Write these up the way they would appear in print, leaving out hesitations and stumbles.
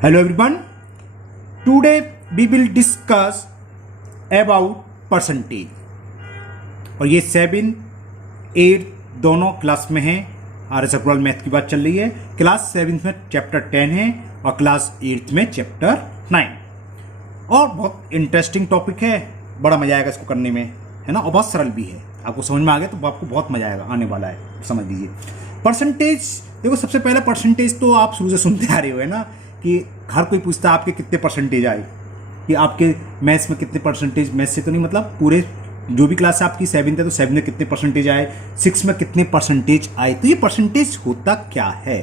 Hello everyone. Today we will discuss about percentage और ये 7, 8 दोनों क्लास में हैं। RS अग्रवाल मैथ की बात चल रही है। क्लास 7 में चैप्टर 10 है और क्लास 8 में चैप्टर 9 और बहुत इंटरेस्टिंग टॉपिक है। बड़ा मजा आएगा इसको करने में, है ना, और बहुत सरल भी है। आपको समझ में आ गया तो आपको बहुत मजा आएगा, आने वाला है, समझ लीजिए। परसेंटेज देखो, सबसे पहले परसेंटेज तो आप शुरू से सुनते आ रहे हो, है ना, कि हर कोई पूछता है आपके कितने परसेंटेज आए, कि आपके मैथ्स में कितने परसेंटेज। मैथ्स से तो नहीं, मतलब पूरे जो भी क्लास है आपकी 7th है तो 7 में कितने परसेंटेज आए, 6 में कितने परसेंटेज आए। तो ये परसेंटेज होता क्या है?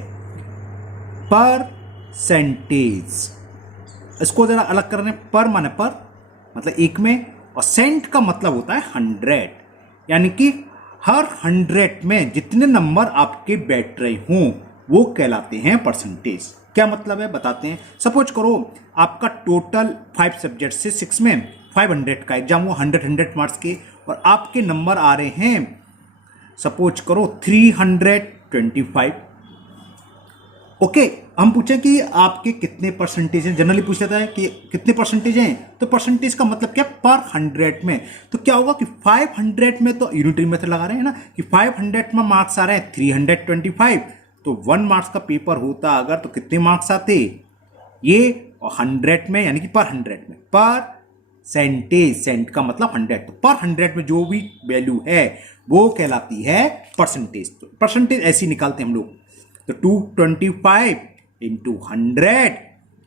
परसेंटेज, इसको जरा अलग करने, पर माने पर मतलब एक में, और सेंट का मतलब होता है 100, यानी कि हर 100 में जितने नंबर आपके बैठ रहे हों वो कहलाते हैं परसेंटेज। क्या मतलब है बताते हैं। सपोज करो आपका टोटल 5 सब्जेक्ट से 6 में 500 का एग्जाम हुआ, 100 मार्क्स के, और आपके नंबर आ रहे हैं सपोज करो 325। ओके, हम पूछें कि आपके कितने परसेंटेज हैं। जनरली पूछ लेता है कि कितने परसेंटेज हैं, तो परसेंटेज का मतलब क्या, पर 100 में। तो क्या होगा कि 500 में तो यूनिटरी मेथड लगा रहे हैं ना, कि 500 में मार्क्स आ रहे हैं 325, तो 1 मार्क्स का पेपर होता अगर तो कितने मार्क्स आते ये, और 100 में यानी कि पर 100 में। पर सेंटेज, सेंट का मतलब 100, तो पर 100 में जो भी वैल्यू है वो कहलाती है परसेंटेज। तो परसेंटेज ऐसी निकालते हैं हम लोग, तो 225 इंटू 100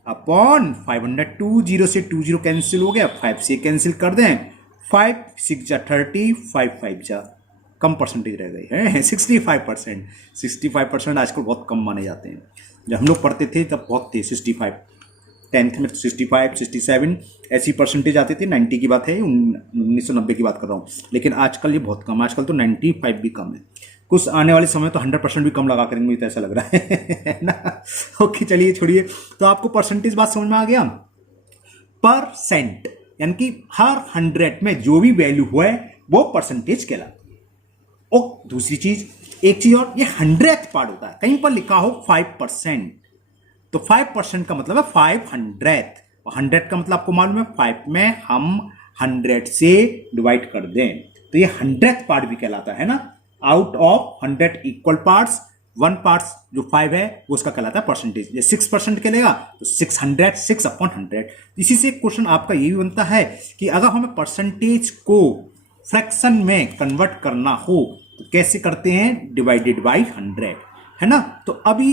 अपॉन 500। 20 से 20 कैंसिल हो गया, 5 से कैंसिल कर दें, 5 6 जा 30, 5 5 जा, कम परसेंटेज रह गई है 65%। 65% आजकल बहुत कम माने जाते हैं। जब हम लोग पढ़ते थे तब बहुत थे 65, 10th में तो 65, 67 ऐसी परसेंटेज आते थे। 90 की बात है, 1990 की बात कर रहा हूँ, लेकिन आजकल ये बहुत कम, आजकल तो 95 भी कम है। कुछ आने वाले समय तो 100% भी कम लगा करेंगे, मुझे तो ऐसा लग रहा है ना। ओके चलिए छोड़िए, तो आपको परसेंटेज बात समझ में आ गया। परसेंट यानी कि हर 100 में जो भी वैल्यू हुआ है वो परसेंटेज कहलाता है। और दूसरी चीज, एक चीज और, ये 100th पार्ट होता है। कहीं पर लिखा हो 5%, तो 5% का मतलब है 500th, और 100 का मतलब आपको मालूम है 5 में हम 100 से डिवाइड कर दें तो ये 100th पार्ट भी कहलाता है ना। Out of 100 equal parts 1 part जो 5 है वो उसका कहलाता है परसेंटेज। ये 6% कहलेगा तो 600, 6 अपॉन 100। इसी से क्वेश्चन आपका ये भी बनता है कि अगर हमें परसेंटेज को फ्रैक्शन में कन्वर्ट करना हो तो कैसे करते हैं, डिवाइडेड बाई 100, है ना। तो अभी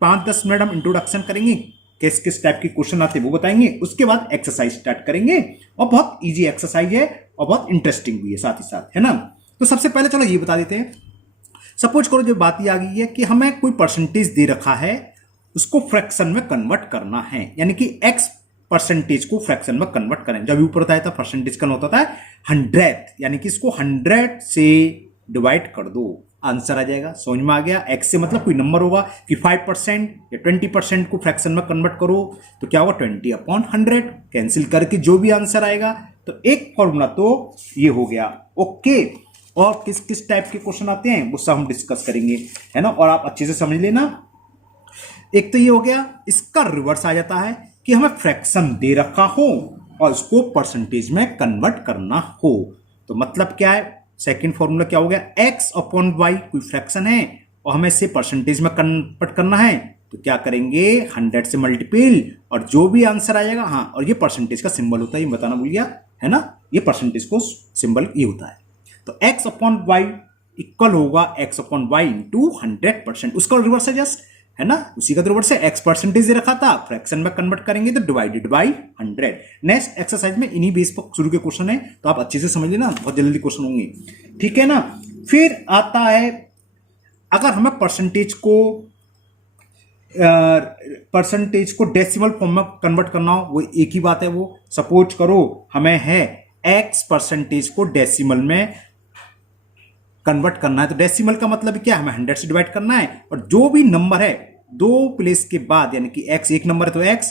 5-10 मिनट हम इंट्रोडक्शन करेंगे, किस किस टाइप के क्वेश्चन आते हैं वो बताएंगे, उसके बाद एक्सरसाइज स्टार्ट करेंगे। और बहुत इजी एक्सरसाइज है और बहुत इंटरेस्टिंग भी है साथ ही साथ, है ना। तो सबसे पहले चलो ये बता देते हैं। सपोज करो जो बात ये आ गई है कि हमें कोई परसेंटेज दे रखा है, उसको फ्रैक्शन में कन्वर्ट करना है, यानी कि x परसेंटेज को फ्रैक्शन में कन्वर्ट करें। जब ऊपर बताया था परसेंटेज का होता था 100th, यानी कि इसको 100 से डिवाइड कर दो, आंसर आ जाएगा। समझ में आ गया। x से मतलब कोई नंबर होगा कि 5% या 20% को फ्रैक्शन में कन्वर्ट करो तो क्या होगा 20 अपॉन 100, कैंसिल करके जो भी आंसर आएगा। तो एक फॉर्मूला तो ये हो गया। ओके, और किस किस टाइप के क्वेश्चन आते हैं वो सब हम डिस्कस करेंगे, है ना, और आप अच्छे से समझ लेना। एक तो ये हो गया, इसका रिवर्स आ जाता है कि हमें फ्रैक्शन दे रखा हो और उसको परसेंटेज में कन्वर्ट करना हो, तो मतलब क्या है, सेकंड फॉर्मूला क्या हो गया, x अपॉन वाई कोई फ्रैक्शन है और हमें इसे परसेंटेज में कन्वर्ट करना है, तो क्या करेंगे 100 से मल्टीपल और जो भी आंसर आएगा। हाँ, और ये परसेंटेज का सिंबल होता है, ये बताना भूल गया, है ना, ये परसेंटेज को सिंबल ये होता है। तो x अपॉन वाई इक्वल होगा x अपॉन वाई इंटू 100%, उसका रिवर्स है जस्ट, है ना, उसी का रिवर्स है। x परसेंटेज दे रखा था, फ्रैक्शन में कन्वर्ट करेंगे तो डिवाइडेड बाई 100। नेक्स्ट एक्सरसाइज में इन्हीं बेस पर शुरू के क्वेश्चन है, तो आप अच्छे से समझ लेना, बहुत जल्दी क्वेश्चन होंगे, ठीक है ना। फिर आता है, अगर हमें परसेंटेज को डेसिमल फॉर्म में कन्वर्ट करना हो, वो एक ही बात है। वो सपोज करो हमें है x परसेंटेज को डेसिमल में कन्वर्ट करना है, तो डेसिमल का मतलब क्या है, हमें 100 से डिवाइड करना है, और जो भी नंबर है 2 प्लेस के बाद, यानी कि x एक नंबर है तो x,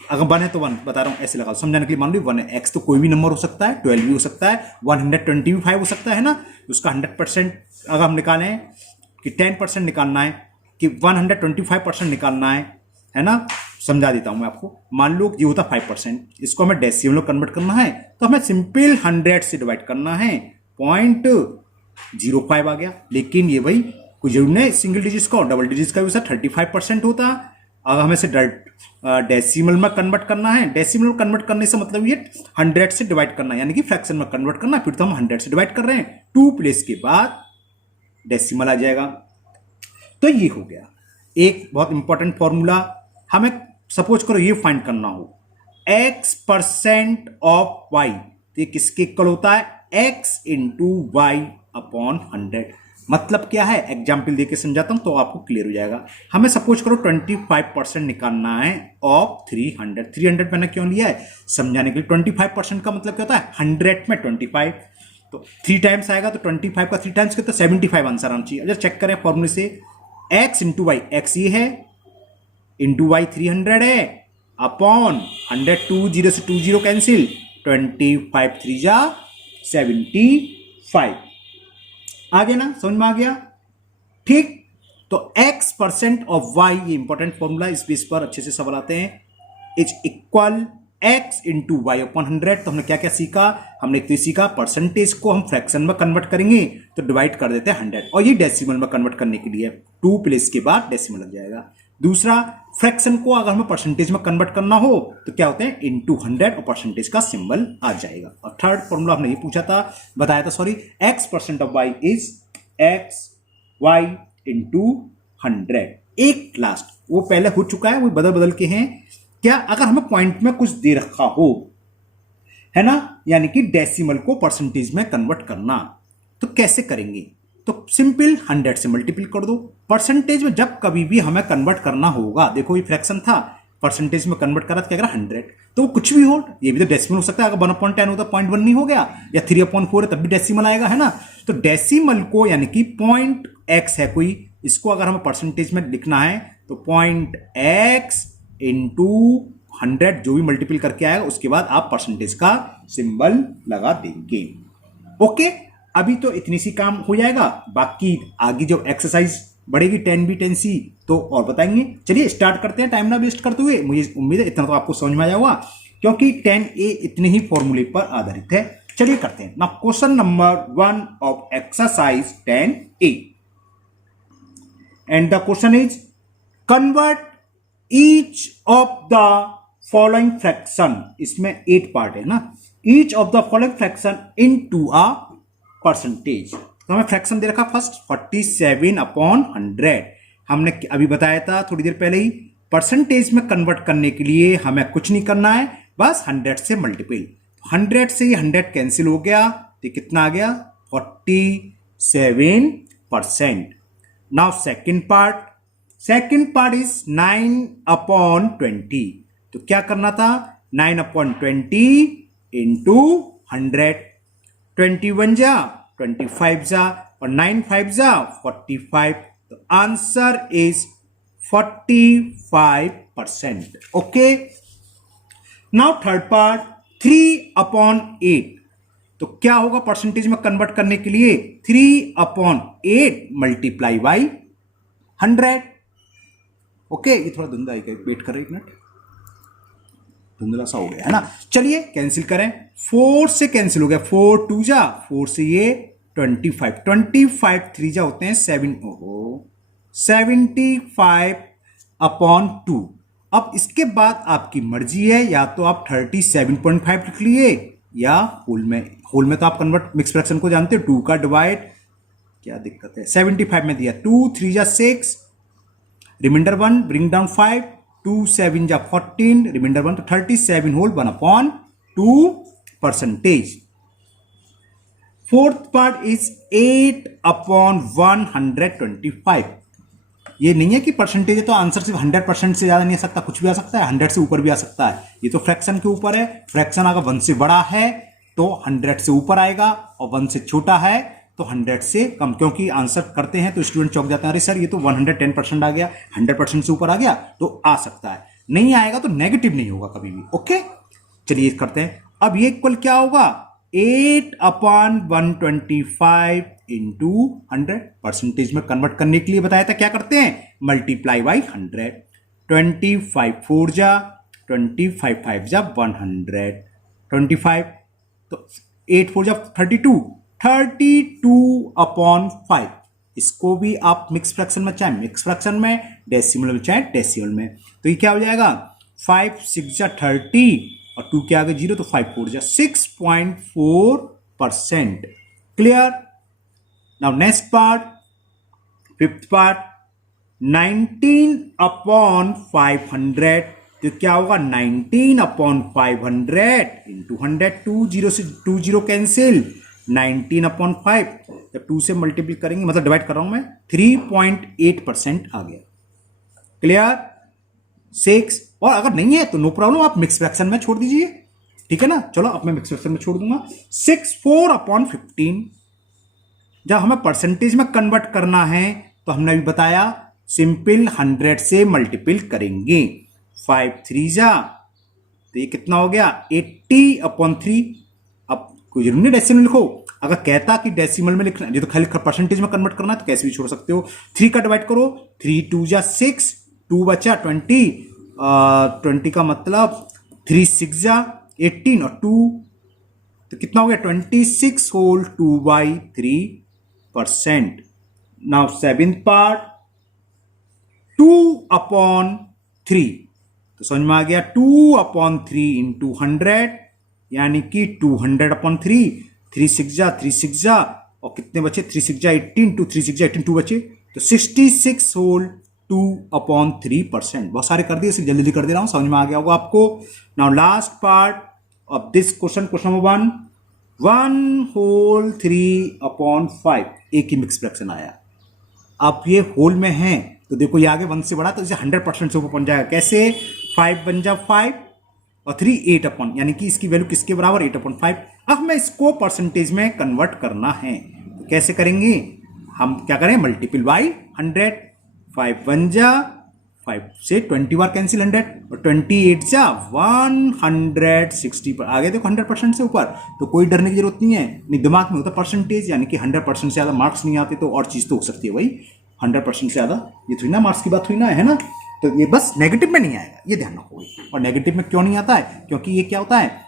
अगर 1 है तो 1, बता रहा हूं ऐसे लगाओ समझाने के लिए। मान लो 1 है, x तो कोई भी नंबर हो सकता है, 12 भी हो सकता है, 125 हो सकता है ना। उसका 100% अगर हम निकालें कि 10% निकालना है कि 125% निकालना है ना, समझा देता हूं मैं आपको। मान लो ये होता 5%, इसको हमें डेसिमल में कन्वर्ट करना है तो हमें सिंपल 100 से डिवाइड करना है, 0.05 आ गया। लेकिन ये भाई कुछ जरूर नहीं सिंगल डिजिट का और डबल डिजिट का भी 35% होता। अगर हमें से डेसिमल में कन्वर्ट करना है, डेसिमल में कन्वर्ट करने से मतलब ये 100 से डिवाइड करना है, यानी कि फ्रैक्शन में कन्वर्ट करना है। फिर तो हम 100 से डिवाइड कर रहे हैं, 2 प्लेस के बाद डेसिमल आ जाएगा। तो ये हो गया एक बहुत इंपॉर्टेंट फॉर्मूला। हमें सपोज करो ये फाइंड करना हो x% ऑफ y, तो ये किसके इक्वल होता है, x इंटू वाई अपॉन 100। मतलब क्या है, एग्जाम्पल देके समझाता हूं तो आपको क्लियर हो जाएगा। हमें सपोज करो 25% निकालना है ऑफ 300। 300 मैंने क्यों लिया है, समझाने के लिए। 25% का मतलब क्या होता है, 100 में 25, तो 3 टाइम्स आएगा, तो 25 का 3 टाइम्स कितना, 75 आंसर आना चाहिए। अगर चेक करें फॉर्मूले से, x इंटू वाई, एक्स ये है, इंटू वाई 300 है, अपॉन 100, 20 से 20 कैंसिल, 25 3 जा 75। आ गया ना, समझ में आ गया, ठीक। तो x% ऑफ y, ये इंपॉर्टेंट फॉर्मूला, इस बेस पर अच्छे से सवाल आते हैं, is equal x into y upon 100। तो हमने क्या क्या सीखा, हमने एक तो सीखा परसेंटेज को हम फ्रैक्शन में कन्वर्ट करेंगे तो डिवाइड कर देते हैं 100, और ये डेसिमल में कन्वर्ट करने के लिए 2 प्लेस के बाद डेसिमल लग जाएगा। दूसरा, फ्रैक्शन को अगर हमें परसेंटेज में कन्वर्ट करना हो तो क्या होते हैं, इंटू 100 और परसेंटेज का सिंबल आ जाएगा। और थर्ड फॉर्मूला हमने ये पूछा था, बताया था sorry, x% of y is x y into 100। एक लास्ट, वो पहले हो चुका है, वो बदल बदल के हैं। क्या, अगर हमें पॉइंट में कुछ दे रखा हो, है ना, यानी कि डेसिमल को परसेंटेज में कन्वर्ट करना, तो कैसे करेंगे, तो सिंपल 100 से मल्टीपल कर दो। परसेंटेज में जब कभी भी हमें कन्वर्ट करना होगा, देखो ये फ्रैक्शन था, परसेंटेज में कन्वर्ट करा तो क्या करा 100, तो वो कुछ भी हो, ये भी तो डेसिमल हो सकता है। अगर 1/10 होता 0.1 नहीं हो गया, या 3/4 है तब भी डेसिमल आएगा, है ना। तो डेसिमल को, यानी कि पॉइंट x है कोई, इसको अगर हमें परसेंटेज में लिखना है तो पॉइंट x इंटू 100 जो भी मल्टीपल करके आएगा, उसके बाद आप परसेंटेज का सिंबल लगा देंगे। ओके, अभी तो इतनी सी काम हो जाएगा, बाकी आगे जो एक्सरसाइज बढ़ेगी 10B 10C तो और बताएंगे। चलिए स्टार्ट करते हैं टाइम ना वेस्ट करते हुए। मुझे उम्मीद है इतना तो आपको समझ में आया होगा, क्योंकि 10A इतने ही फॉर्मूले पर आधारित है। चलिए करते हैं ना, question number 1 of exercise 10A, and the question is convert each of the following fraction, इसमें 8 पार्ट है ना, each of the following fraction into a percentage. तो हमें फ्रैक्शन दे रखा फर्स्ट 47/100, हमने अभी बताया था थोड़ी देर पहले ही। परसेंटेज में कन्वर्ट करने के लिए हमें कुछ नहीं करना है, बस 100 से मल्टीपल। 100 से ये 100 कैंसिल हो गया, तो कितना आ गया, 47%। Now second part is 9/20। तो क्या करना था, 9/20 इंटू 100, 21 जा 25 जा और 9 5 जा 45। तो answer is 45%। Okay, now third part 3/8। तो क्या होगा परसेंटेज में कन्वर्ट करने के लिए, 3/8 मल्टीप्लाई बाई 100। ओके, ये थोड़ा धुंधला वेट कर रहे, 1 मिनट, धुंधला सा हो गया है ना। चलिए कैंसिल करें, 4 से कैंसिल हो गया, 4 2 जा 4 से ये 25, 25 3 जा होते हैं 7, 75/2। अब इसके बाद आपकी मर्जी है, या तो आप 37.5 लिख लिए, या होल में तो आप कन्वर्ट मिक्स फ्रैक्शन को जानते हो, 2 का डिवाइड, क्या दिक्कत है, 75 में दिया, 2 3 जा 6, रिमाइंडर 1, ब्रिंग डाउन 5, 2 7 जा 14, रिमाइंडर 1, तो 37 होल 1/2%। Fourth part is 8/125। ये नहीं है कि परसेंटेज है तो आंसर सिर्फ 100% से ज्यादा नहीं आ सकता, कुछ भी आ सकता है, 100 से ऊपर भी आ सकता है। ये तो फ्रैक्शन के ऊपर है, फ्रैक्शन अगर 1 से बड़ा है तो 100 से ऊपर आएगा, और 1 से छोटा है तो 100 से कम। क्योंकि आंसर करते हैं तो स्टूडेंट चौंक जाते हैं, अरे सर ये तो 110% आ गया, 100% से ऊपर आ गया, तो आ सकता है। नहीं आएगा तो नेगेटिव नहीं होगा कभी भी। ओके, चलिए करते हैं। अब ये इक्वल क्या होगा, 8/125 इंटू 100। परसेंटेज में कन्वर्ट करने के लिए बताया था क्या करते हैं, मल्टीप्लाई बाई 100। 25 4 जा 25 5 जा 100 25 तो 8 4 जा 32 32/5। इसको भी आप मिक्स फ्रैक्शन में चाहे मिक्स फ्रैक्शन में, डेसिमल में चाहे डेसिमल में, तो ये क्या हो जाएगा 5 6 जा 30 और 2 के आगे 0 तो 5 4 जा 6.4%। Clear. Now next part, fifth part, 19/500 तो क्या होगा 19/500 इंटू 100, 2 0 से 2 0 कैंसिल, 19/5 जब 2 से मल्टीप्लाई करेंगे मतलब डिवाइड कर रहा हूं मैं 3.8% आ गया। क्लियर। 6 और अगर नहीं है तो नो प्रॉब्लम, आप मिक्स फ्रैक्शन में छोड़ दीजिए, ठीक है ना। चलो अब मैं मिक्स फ्रैक्शन में छोड़ दूंगा। 6 4/15 जब हमें परसेंटेज में कन्वर्ट करना है तो हमने अभी बताया सिंपल 100 से मल्टीपल करेंगे। 5 3 जा तो ये कितना हो गया 80/3। अब कोई जरूरी नहीं डेसिमल लिखो, अगर कहता कि डेसिमल में लिखना, ये तो खाली परसेंटेज में कन्वर्ट करना है तो कैसे भी छोड़ सकते हो। 3 का डिवाइड करो, 3 2 जा 6, 2 बचा 20, 20 का मतलब 3 6 जा 18 और 2 तो कितना हो गया 26 होल 2/3%। नाउ सेवेंथ पार्ट 2/3 तो समझ में आ गया 2/3 इंटू 100 यानी कि 200/3। 3 6 जा 3 6 जा और कितने बचे 3 6 जा 18, 2 3 6 जा 18, 2 बचे तो 66 होल 2/3%। बहुत सारे कर दिए, इसे जल्दी कर दे रहा हूं, समझ में आ गया होगा आपको। Now last part of this question, question number 1 whole 3/5 एक ही मिक्स फ्रैक्शन आया। अब ये होल में है तो देखो ये आगे 1 से बढ़ा तो इसे 100% से ऊपर पहुंच जाएगा। कैसे 5 बन जा 5 और 3 8 अपॉन, यानी कि इसकी वैल्यू किसके बराबर 8/5। अब मैं इसको परसेंटेज में कन्वर्ट करना है तो कैसे करेंगे, हम क्या करें मल्टीपल बाई 100। 5 बन जा 5 से 20 बार कैंसिल 100 और 28 जा 160 पर आ गए देखो 100% से ऊपर। तो कोई डरने की जरूरत नहीं है, नहीं दिमाग में होता परसेंटेज, यानी कि 100% से ज्यादा मार्क्स नहीं आते तो और चीज तो हो सकती है भाई 100% से ज्यादा, ये थोड़ी ना मार्क्स की बात हुई ना, है ना। तो ये बस नेगेटिव में नहीं आएगा, ये ध्यान रखो। और नेगेटिव में क्यों नहीं आता है, क्योंकि ये क्या होता है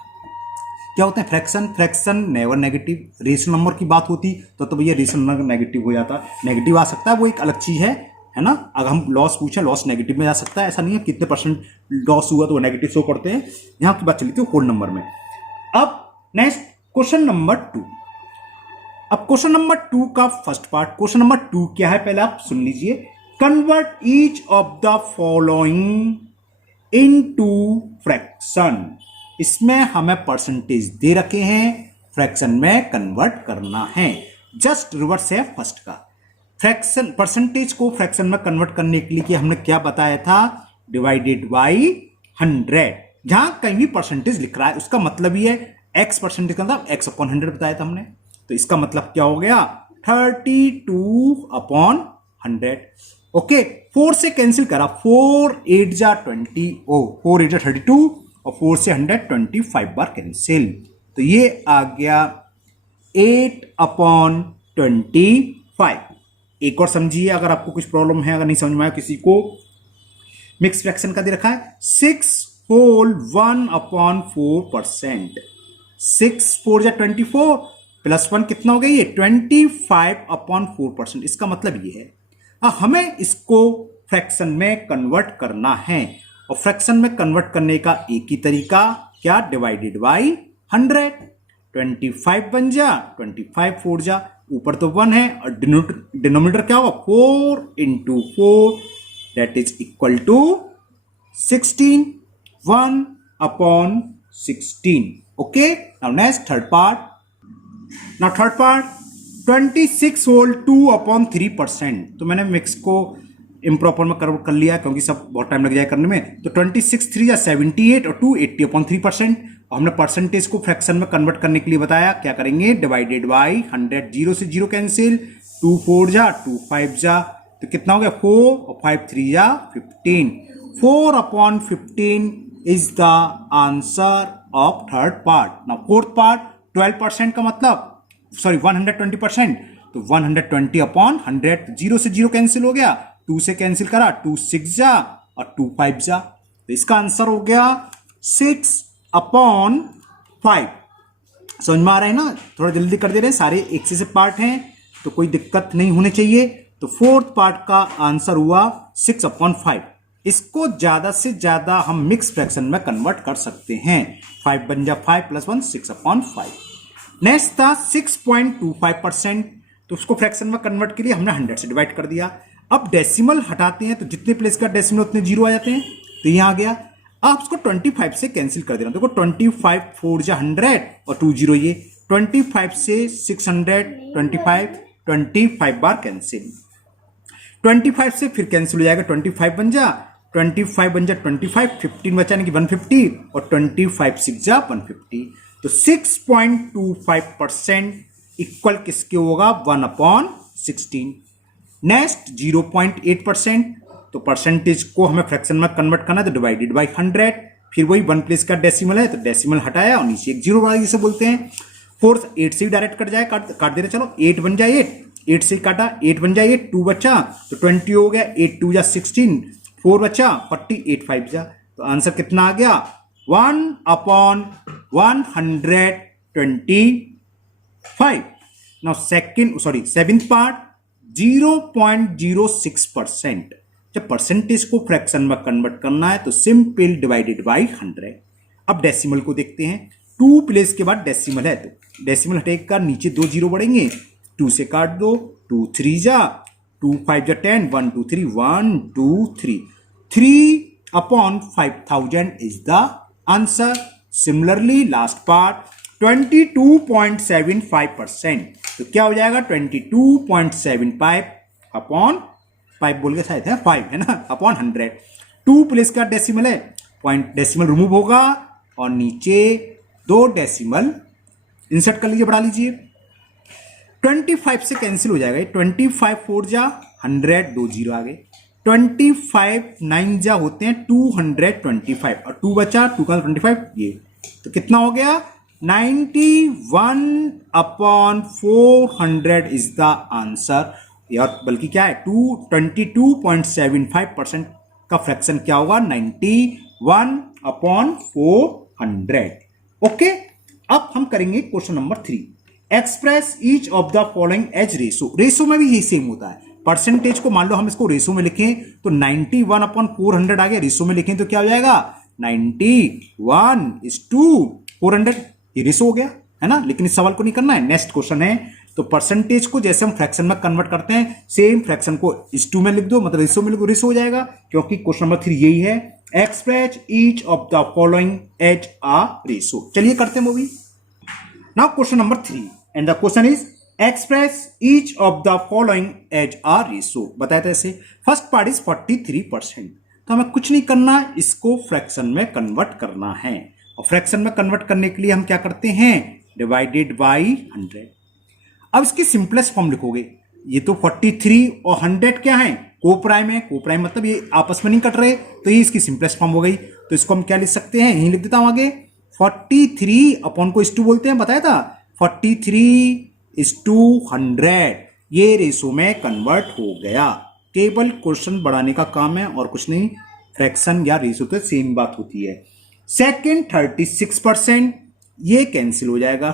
fraction, fraction never negative. Rational number की बात होती तो भैया रेशनल नंबर नेगेटिव हो जाता, नेगेटिव आ सकता है, वो एक अलग चीज है ना। अगर हम लॉस पूछे, लॉस नेगेटिव में जा सकता है, ऐसा नहीं है कितने परसेंट लॉस हुआ तो वो नेगेटिव शो करते हैं। यहां की बात चली थी होल नंबर में। अब नेक्स्ट क्वेश्चन नंबर 2। अब क्वेश्चन नंबर 2 का फर्स्ट पार्ट, क्वेश्चन नंबर 2 क्या है पहले आप सुन लीजिए। Convert each of the following into fraction. इसमें हमें परसेंटेज दे रखे हैं, फ्रैक्शन में कन्वर्ट करना है। जस्ट रिवर्स है फर्स्ट का। फ्रैक्शन परसेंटेज को फ्रैक्शन में कन्वर्ट करने के लिए हमने क्या बताया था, डिवाइडेड बाई 100। जहां कहीं भी परसेंटेज लिख रहा है उसका मतलब ये है एक्स परसेंटेज का मतलब x/100 बताया था हमने, तो इसका मतलब क्या हो गया 32/100। ओके 4 से कैंसिल करा, 4 8 जा 20, 4 8 जा 32 और 4 से 125 बार कैंसिल, तो ये आ गया 8/25। एक और समझिए अगर आपको कुछ प्रॉब्लम है, अगर नहीं समझ में आया किसी को, मिक्स फ्रैक्शन का दे रखा है 6 होल 1/4%। 6 4 जा 24 प्लस 1 कितना हो गया ये 25/4%। इसका मतलब ये है हमें इसको फ्रैक्शन में कन्वर्ट करना है, और फ्रैक्शन में कन्वर्ट करने का एक ही तरीका क्या, डिवाइडेड बाई 100। 25 बन जा 25 4 जा, ऊपर तो 1 है और डिनोमिनेटर क्या होगा 4 into 4 that is equal to 16, 1/16। Okay now next third part. Now third part 26 whole 2/3%। तो मैंने मिक्स को इम्प्रॉपर में कर लिया क्योंकि सब बहुत टाइम लग जाए करने में। तो 26 3 या 78 और 2 80/3%। और हमने परसेंटेज को फ्रैक्शन में कन्वर्ट करने के लिए बताया, क्या करेंगे डिवाइडेड बाई 100। 0 से 0 कैंसिल, 2 4 जा 2 5 जा, तो कितना हो गया 4 और 5 3 जा 15। 4/15 is the answer of third part. Now fourth part 12% का मतलब सॉरी 120%, तो 120/100। 0 से 0 कैंसिल हो गया, 2 से कैंसिल करा, 2 6 जा और 2 5 जा, तो इसका आंसर हो गया 6/5। समझ में आ रहा है ना? थोड़ा जल्दी कर दे रहे हैं, सारे एक से पार्ट हैं तो कोई दिक्कत नहीं होनी चाहिए। तो फोर्थ पार्ट का आंसर हुआ 6/5। इसको ज्यादा से ज्यादा हम मिक्स फ्रैक्शन में कन्वर्ट कर सकते हैं। 5 बन जा 5 + 1 6/5। नेक्स्ट था 6.25%। तो उसको फ्रैक्शन में कन्वर्ट के लिए हमने 100 से डिवाइड कर दिया। अब डेसिमल हटाते हैं तो जितने प्लेस का डेसिमल उतने जीरो आ जाते हैं, तो यहां आ गया। आप उसको 25 से कैंसिल कर देना। देखो 25 4 जा 100 और 2 0 ये 25 से 600 25 बार कैंसिल। 25 से फिर कैंसिल हो जाएगा, 25 बन जा 25 15 बचा नहीं कि 150 और 25 6 जा 150। तो 6.25% इक्वल किसके होगा? 1/16। नेक्स्ट 0.8%। तो परसेंटेज को हमें फ्रैक्शन में कन्वर्ट करना है तो डिवाइडेड बाई 100। फिर वही 1 प्लेस का डेसिमल है तो डेसिमल हटाया और नीचे एक जीरो वाला जिसे बोलते हैं। फोर्थ 8 से ही डायरेक्ट कट जाए, काट दे रहे। चलो 8 बन जाए 8 से काटा, 8 बन जाए 8 2 बचा तो 20 हो गया। 8 2 जा 16 4 बचा 40 8 5 जा। तो आंसर कितना आ गया? 1/125। Now seventh part 0.06%। जब परसेंटेज को फ्रैक्शन में कन्वर्ट करना है तो सिंपल डिवाइडेड बाई 100। अब डेसिमल को देखते हैं। 2 प्लेस के बाद डेसिमल है तो डेसिमल हटेगा, नीचे 2 जीरो बढ़ेंगे, 2 से काट दो, 2 3 जा 2 5 जा 10 1 2 3 1 2 3 3/5000 is the answer. Similarly last part 22.75%। तो क्या हो जाएगा? 22.75/5 बोल के शायद है 5 है ना अपॉन 100। 2 प्लेस का डेसिमल है, पॉइंट डेसिमल रिमूव होगा और नीचे 2 डेसिमल इंसर्ट कर लीजिए, बढ़ा लीजिए। 25 से कैंसिल हो जाएगा। 25 4 जा 100 2 जीरो आ गए। 25 9 जा होते हैं 225 और 2 बचा 2 का 25 ये। तो कितना हो गया? 91/400 इज द आंसर। या बल्कि क्या है 22.75% का फ्रैक्शन क्या होगा? 91/400। ओके, अब हम करेंगे question number 3। Express each of the following as ratio. Ratio में भी यही सेम होता है। परसेंटेज को मान लो हम इसको रेशो में लिखें तो 91/400 आ गया। रेशो में लिखें तो क्या हो जाएगा? 91:400। ये रेशो हो गया है ना। लेकिन इस सवाल को नहीं करना है। नेक्स्ट क्वेश्चन है तो परसेंटेज को जैसे हम फ्रैक्शन में कन्वर्ट करते हैं सेम फ्रैक्शन को इस टू में लिख दो, मतलब रेशो में लिख दो, रेशो हो जाएगा। क्योंकि क्वेश्चन नंबर 3 यही है, express each of the following as a ratio. चलिए करते हैं मूवी। Now question number 3 and the question is express each of the following as a ratio. बताया था ऐसे। First part is 43%। तो हमें कुछ नहीं करना, इसको फ्रैक्शन में कन्वर्ट करना है। और फ्रैक्शन में कन्वर्ट करने के लिए हम क्या करते हैं? Divided by 100। अब इसकी सिंपलेस्ट फॉर्म लिखोगे। ये तो 43 और 100 क्या है? को प्राइम है। को प्राइम मतलब ये आपस में नहीं कट रहे, तो ये इसकी सिंपलेस्ट फॉर्म हो गई। तो इसको हम क्या लिख सकते हैं? यही लिख देता हूं आगे। 43 अपॉन को इस टू बोलते हैं, बताया था। 43:100 ये रेशो में कन्वर्ट हो गया। केवल क्वेश्चन बढ़ाने का काम है और कुछ नहीं। फ्रैक्शन या रेशो तो सेम बात होती है। सेकेंड 36%, ये कैंसिल हो जाएगा।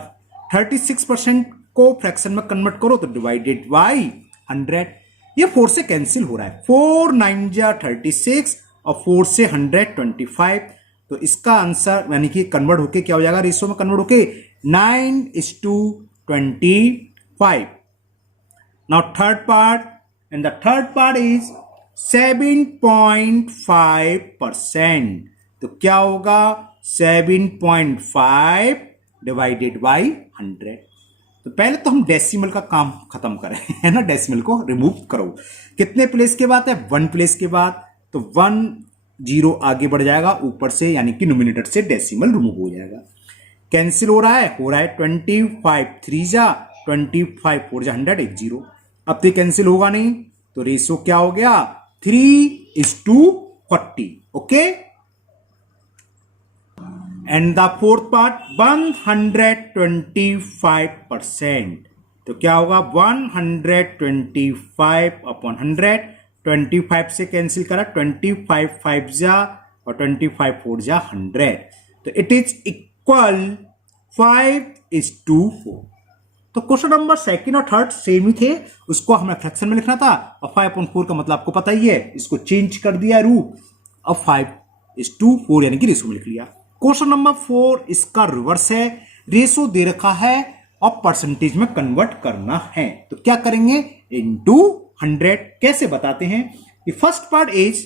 36% को फ्रैक्शन में कन्वर्ट करो तो डिवाइडेड बाई 100। ये 4 से कैंसिल हो रहा है। 4 9 जा 36 और 4 से 125। तो इसका आंसर यानी कि कन्वर्ट होके क्या हो जाएगा? रेशो में कन्वर्ट होके 9:25। Now third part and the third part is 7.5%। तो क्या होगा? 7.5 डिवाइडेड बाई 100। तो पहले तो हम डेसिमल का काम खत्म करें, है ना। डेसिमल को रिमूव करो। कितने प्लेस के बाद है? 1 प्लेस के बाद। तो 1 0 आगे बढ़ जाएगा ऊपर से, यानी कि नोमिनेटर से डेसिमल रिमूव हो जाएगा। कैंसिल हो रहा है 25 3 जा 25 4 जा 100 1 0। अब तो कैंसिल होगा नहीं, तो रेशो क्या हो गया? 3:40। Okay, and the fourth part 125%। तो क्या होगा? 125/100 25 से कैंसिल करा, 25 5 जा और 25 4 जा 100, तो इट इज इक्वल 5:4। तो क्वेश्चन नंबर सेकंड और थर्ड सेम ही थे, उसको हमें फ्रैक्शन में लिखना था और 5/4 का मतलब आपको पता ही है, इसको चेंज कर दिया रूप, अब 5:4 यानी कि रेशो में लिख लिया। क्वेश्चन नंबर 4 इसका रिवर्स है, रेशो दे रखा है और परसेंटेज में कन्वर्ट करना है, तो क्या करेंगे, इनटू 100। कैसे बताते हैं कि first part is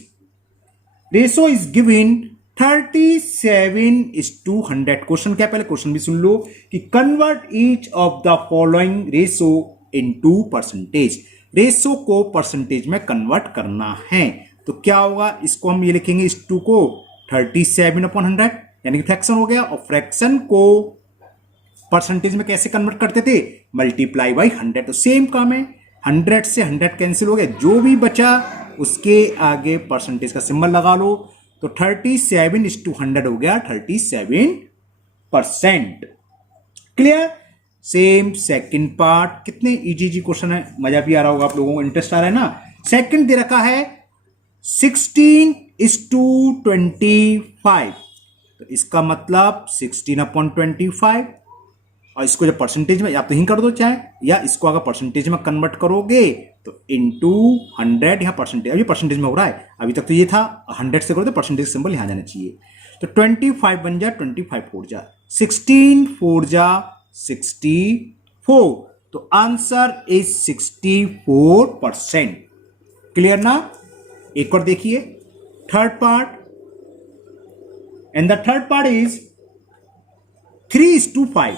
ratio is given 37:100। Question क्या, पहले क्वेश्चन भी सुन लो कि convert each of the following ratio into percentage. Ratio को परसेंटेज में कन्वर्ट करना है, तो क्या होगा, इसको हम ये लिखेंगे इस 2 को 37/100 यानी कि फ्रैक्शन हो गया, और फ्रैक्शन को परसेंटेज में कैसे कन्वर्ट करते थे, मल्टीप्लाई बाई 100। तो सेम काम है, 100 से 100 कैंसिल हो गया, जो भी बचा उसके आगे परसेंटेज का सिंबल लगा लो, तो 37:100 हो गया 37%। क्लियर। सेम सेकंड पार्ट, कितने इजी क्वेश्चन है, मजा भी आ रहा होगा आप लोगों को, इंटरेस्ट आ रहा है ना। सेकंड दे रखा है 16:25, तो इसका मतलब 16/25, और इसको जब परसेंटेज में या तो ही कर दो चाहे, या इसको अगर परसेंटेज में कन्वर्ट करोगे तो इनटू 100, यहाँ परसेंटेज, अभी परसेंटेज में हो रहा है, अभी तक तो ये था 100 से करो तो परसेंटेज सिंबल यहां जाना चाहिए, तो 25 बन जा, 25 4 जा 16, 4 जा 64, तो आंसर इज 64%। क्लियर ना। एक और देखिए third part, and the third part is 3:5।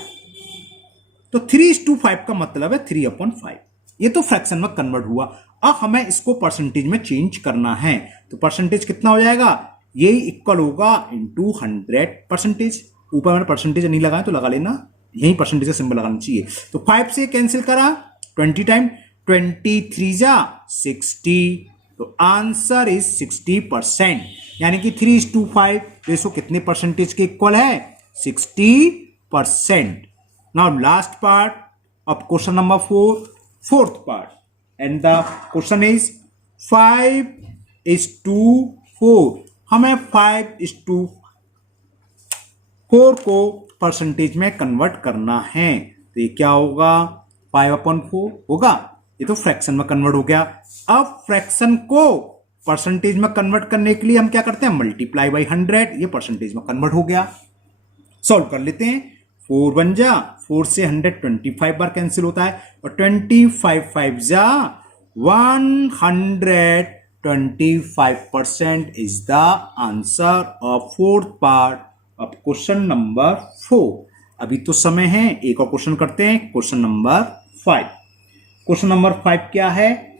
तो 3:5 का मतलब है 3/5, ये तो फ्रैक्शन में कन्वर्ट हुआ। अब हमें इसको परसेंटेज में चेंज करना है, तो परसेंटेज कितना हो जाएगा, यही इक्वल होगा इनटू 100%। ऊपर मैंने परसेंटेज नहीं लगाया तो लगा लेना, यही परसेंटेज का सिंबल लगाना चाहिए। तो 5 से कैंसिल करा 20 टाइम, 23 जा 60, तो आंसर इज 60%, यानी कि 3:5 रेशो कितने परसेंटेज के इक्वल है, 60%। Now last part of question number 4, fourth part, and the question is 5:4। हमें 5:4 को परसेंटेज में कन्वर्ट करना है, तो ये क्या होगा, 5/4 होगा, ये तो फ्रैक्शन में कन्वर्ट हो गया। अब फ्रैक्शन को परसेंटेज में कन्वर्ट करने के लिए हम क्या करते हैं, मल्टीप्लाई बाई 100, ये परसेंटेज में कन्वर्ट हो गया। सॉल्व कर लेते हैं, 4 बन जा, 4 से 100 25 बार कैंसिल होता है, और 25 5 जा 125% is the answer of fourth part of question number 4। अभी तो समय है, एक और क्वेश्चन करते हैं, क्वेश्चन नंबर 5। क्वेश्चन नंबर 5 क्या है,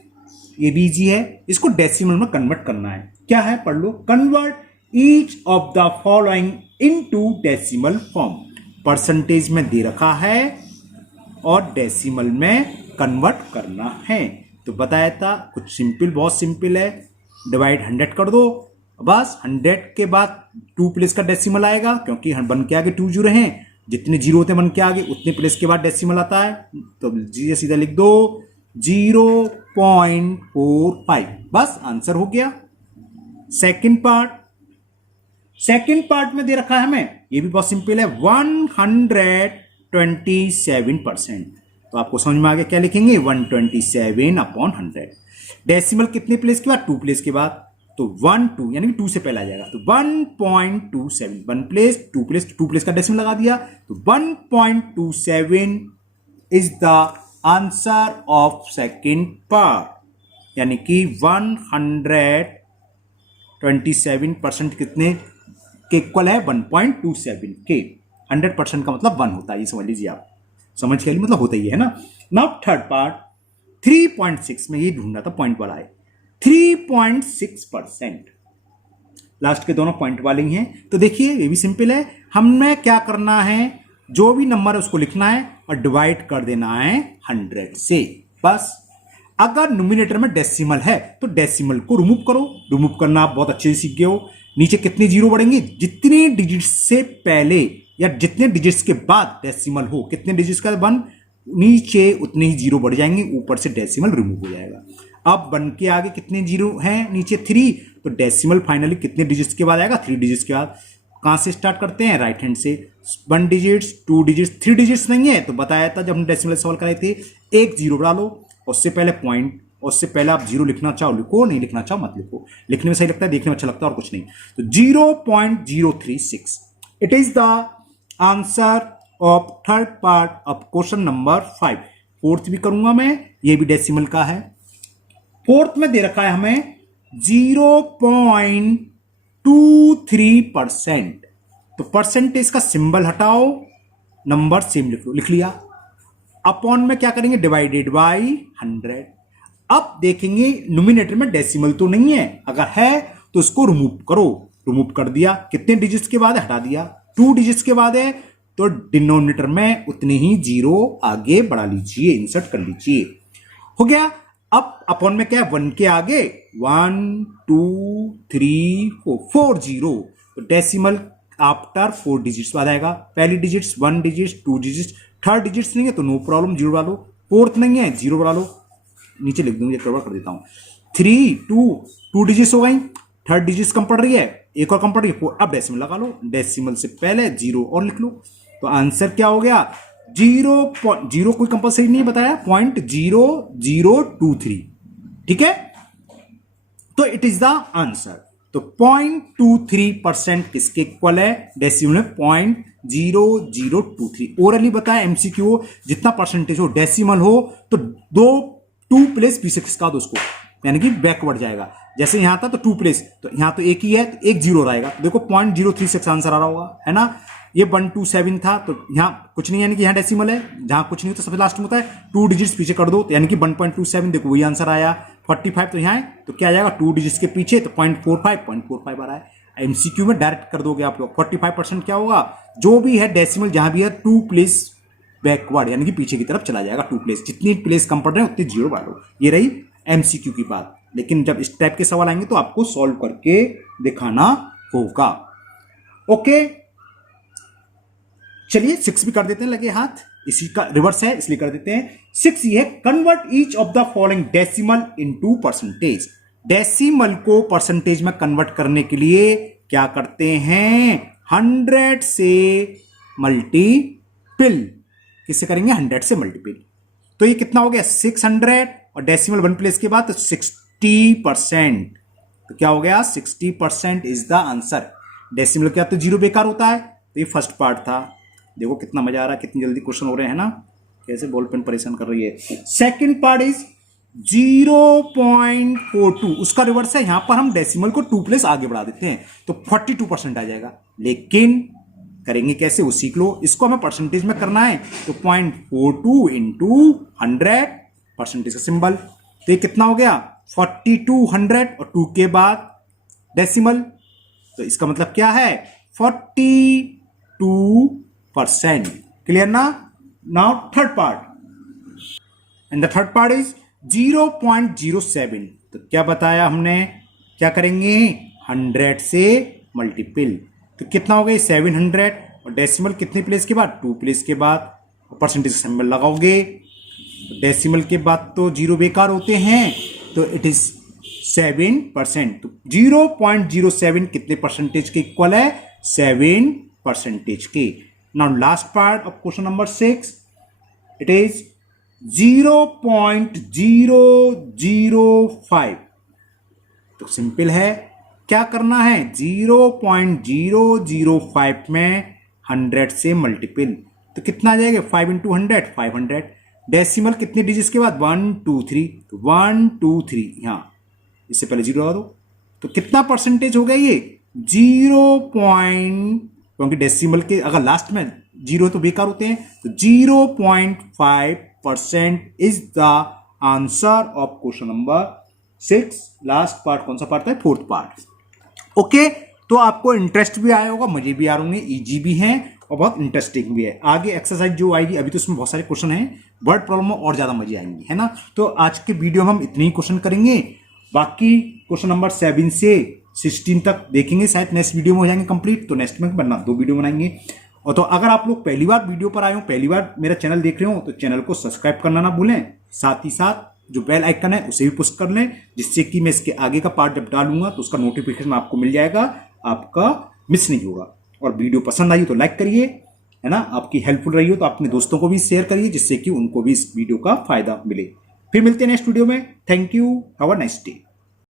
ये भी इजी है, इसको डेसिमल में कन्वर्ट करना है। क्या है, पढ़ लो, convert each of the following into decimal form. Percentage में दे रखा है और डेसिमल में कन्वर्ट करना है, तो बताया था कुछ सिंपल, बहुत सिंपल है, डिवाइड 100 कर दो, बस 100 के बाद 2 प्लेस का डेसिमल आएगा, क्योंकि बन के आगे 2 जीरो हैं, जितने जीरो होते हैं बन के आगे उतने प्लेस के बाद डेसिमल आता है, तो सीधा लिख दो 0.45, बस आंसर हो गया। सेकंड पार्ट में दे रखा है हमें, ये भी बहुत सिंपल है, 127%, तो आपको समझ में आ गया, क्या लिखेंगे, 127/100। डेसिमल कितने प्लेस के बाद, 2 प्लेस के बाद, तो 1 2 यानी कि 2 से पहले आ जाएगा, तो 1.27, 1 प्लेस 2 प्लेस, 2 प्लेस का डेसिमल लगा दिया, तो 1.27 is the answer of second part, यानी कि 127% कितने के इक्वल है, 1.27 के। 100% का मतलब 1 होता है, ये समझ लीजिए आप, समझ के लिए मतलब होता ही है ना। नाउ थर्ड पार्ट 3.6 में ये ढूंढना था, पॉइंट वाला है 3.6%, लास्ट के दोनों पॉइंट वाले ही हैं। तो देखिए ये भी सिंपल है, हमें क्या करना है, जो भी नंबर है उसको लिखना है और डिवाइड कर देना है 100 से, बस। अगर नोमिनेटर में डेसिमल है तो डेसिमल को रिमूव करो, रिमूव करना आप बहुत अच्छे से सीख गए हो। नीचे कितने जीरो बढ़ेंगे, जितने डिजिट्स से पहले या जितने डिजिट्स के बाद डेसिमल हो, कितने डिजिट्स का 1, नीचे उतने ही जीरो बढ़ जाएंगे, ऊपर से डेसिमल रिमूव हो जाएगा। अब 1 के आगे कितने जीरो हैं, नीचे 3, तो डेसिमल फाइनली कितने डिजिट्स के बाद आएगा, 3 डिजिट्स के बाद। कहां से स्टार्ट करते हैं, राइट हैंड से। 1 डिजिट्स, 2 डिजिट्स, 3 डिजिट्स नहीं है तो बताया था जब हम डेसिमल सॉल्व कराए थे, एक जीरो बढ़ा लो, उससे पहले पॉइंट, उससे पहले आप जीरो लिखना चाहो लिखो, नहीं लिखना चाहो मत लिखो, लिखने में सही लगता है, देखने में अच्छा लगता है और कुछ नहीं। तो 0.036 it is the answer of third part of question number 5। Fourth भी करूंगा मैं, ये भी डेसिमल का है। फोर्थ में दे रखा है हमें 0.23%। तो परसेंटेज का सिंबल हटाओ, नंबर सेम लिख लो, लिख लिया। अपॉन में क्या करेंगे, डिवाइडेड बाई 100। अब देखेंगे न्यूमिनेटर में डेसिमल तो नहीं है, अगर है तो इसको रिमूव करो, रिमूव कर दिया, कितने डिजिट्स के बाद हटा दिया, 2 डिजिट्स के बाद है, तो डिनोमिनेटर में उतने ही जीरो आगे बढ़ा लीजिए, इंसर्ट कर लीजिए, हो गया। अब अपॉन में क्या है, 1 के आगे 1 2 3 4 जीरो, तो डेसिमल आफ्टर 4 डिजिट्स बाद आएगा। पहली digits 1 digits, 2 digits, third digits नहीं है तो नो प्रॉब्लम, जीरो डालो। फोर्थ नहीं है, जीरो बढ़ा लो, नीचे लिख दूंगी, गड़बड़ कर देता हूं। 3 2 डिजिट्स हो गई, थर्ड डिजिट्स कम पड़ रही है, एक और कम पड़ रही है 4, अब डेसिमल लगा लो, डेसिमल से पहले जीरो और लिख लो। तो आंसर क्या हो गया, 0 कोई कंपलसरी नहीं बताया, 0.0023, ठीक है। तो इट इज द आंसर। तो 0.23% किसके इक्वल है, डेसिमल में 0.0023। ओरली बताया एमसीक्यू, जितना परसेंटेज हो डेसिमल हो तो 2 प्लेस पीछे खिसका दो उसको, यानी कि बैकवर्ड जाएगा। जैसे यहां था तो 2 प्लेस, तो यहां तो एक ही है तो एक जीरो रहेगा, देखो 0.036 आंसर आ रहा होगा, है ना। ये 127 था तो यहां कुछ नहीं, यानी कि यहां डेसिमल है, जहां कुछ नहीं होता सबसे लास्ट में होता है, 2 डिजिट्स पीछे कर दो, तो यानी कि 1.27, देखो वही आंसर आया। 45 तो यहां है तो क्या आ जाएगा, 2 डिजिट्स के पीछे, तो 0.45 आ रहा है। एमसीक्यू में डायरेक्ट कर दोगे आप लोग। 45% क्या होगा, जो भी है डेसिमल जहां भी है 2 प्लेस बैकवर्ड, यानी कि पीछे की तरफ चला जाएगा 2 प्लेस, जितनी प्लेस कम पड़ रहे हैं उतनी जीरो बांटो। ये रही एमसीक्यू की बात। लेकिन जब इस टाइप के सवाल आएंगे तो आपको सॉल्व करके दिखाना होगा। ओके, चलिए 6 भी कर देते हैं, लगे हाथ, इसी का रिवर्स है इसलिए कर देते हैं। 6 ये है, convert each of the following decimal into percentage. Decimal को परसेंटेज में कन्वर्ट करने के लिए क्या करते हैं, 100 से मल्टीपल। किससे करेंगे, 100 से मल्टीपल। तो ये कितना हो गया, 600, और डेसिमल 1 प्लेस के बाद तो 60%। तो क्या हो गया, 60% इज द आंसर। डेसिमल क्या, तो जीरो बेकार होता है। तो ये फर्स्ट पार्ट था। देखो कितना मजा आ रहा है, कितनी जल्दी क्वेश्चन हो रहे हैं ना, कैसे बॉल पेन परेशान कर रही है। सेकंड पार्ट इज 0.42, उसका रिवर्स है। यहां पर हम डेसिमल को 2 प्लेस आगे बढ़ा देते हैं तो 42% आ जाएगा। लेकिन करेंगे कैसे, वो सीख लो। इसको हमें परसेंटेज में करना है तो 0.42 इंटू 100, परसेंटेज का सिंबल। तो ये कितना हो गया, 4200, और 2 के बाद डेसिमल, तो इसका मतलब क्या है, 42%। क्लियर ना। Now third part, and the third part is 0.07। तो क्या बताया हमने, क्या करेंगे, 100 से मल्टीपल। तो कितना हो गया, 700, और डेसिमल कितने प्लेस के बाद, 2 प्लेस के बाद, और परसेंटेज सिंबल लगाओगे। डेसिमल के बाद तो जीरो बेकार होते हैं, तो इट इज 7%। तो 0.07 कितने परसेंटेज के इक्वल है, 7% के। Now last part of question number 6, it is 0.005। तो सिंपल है, क्या करना है, 0.005 में 100 से मल्टीपल, तो कितना आ जाएगा, 5 इंटू 100, 500। डेसिमल कितने डिजिट्स के बाद, 1 2 3, तो 1 2 3, यहां इससे पहले जीरो लगा दो। तो कितना परसेंटेज हो गया ये, 0. क्योंकि डेसिमल के अगर लास्ट में जीरो तो बेकार होते हैं, तो 0.5% is the answer of question number 6। Last part कौन सा पार्ट है, फोर्थ पार्ट। ओके, तो आपको इंटरेस्ट भी आया होगा, मजे भी आ रहे होंगे, इजी भी है और बहुत इंटरेस्टिंग भी है। आगे एक्सरसाइज जो आएगी, अभी तो उसमें बहुत सारे क्वेश्चन हैं, वर्ड प्रॉब्लम में और ज्यादा मजे आएंगे, है ना। तो आज के वीडियो में हम इतने ही क्वेश्चन करेंगे, बाकी क्वेश्चन नंबर 7 से 16 तक देखेंगे, शायद नेक्स्ट वीडियो में हो जाएंगे कंप्लीट। तो नेक्स्ट में बनना 2 वीडियो बनाएंगे। और तो अगर आप लोग पहली बार वीडियो पर आए हो, पहली बार मेरा चैनल देख रहे हो, तो चैनल को सब्सक्राइब करना ना भूलें, साथ ही साथ जो बेल आइकन है उसे भी पुश कर लें, जिससे कि मैं इसके आगे का पार्ट जब डालूंगा तो उसका नोटिफिकेशन आपको मिल जाएगा, आपका मिस नहीं होगा। और वीडियो पसंद आई तो लाइक करिए, है ना, आपकी हेल्पफुल रही हो तो अपने दोस्तों को भी शेयर करिए, जिससे कि उनको भी इस वीडियो का फायदा मिले। फिर मिलते हैं नेक्स्ट वीडियो में। Thank you, have a nice day.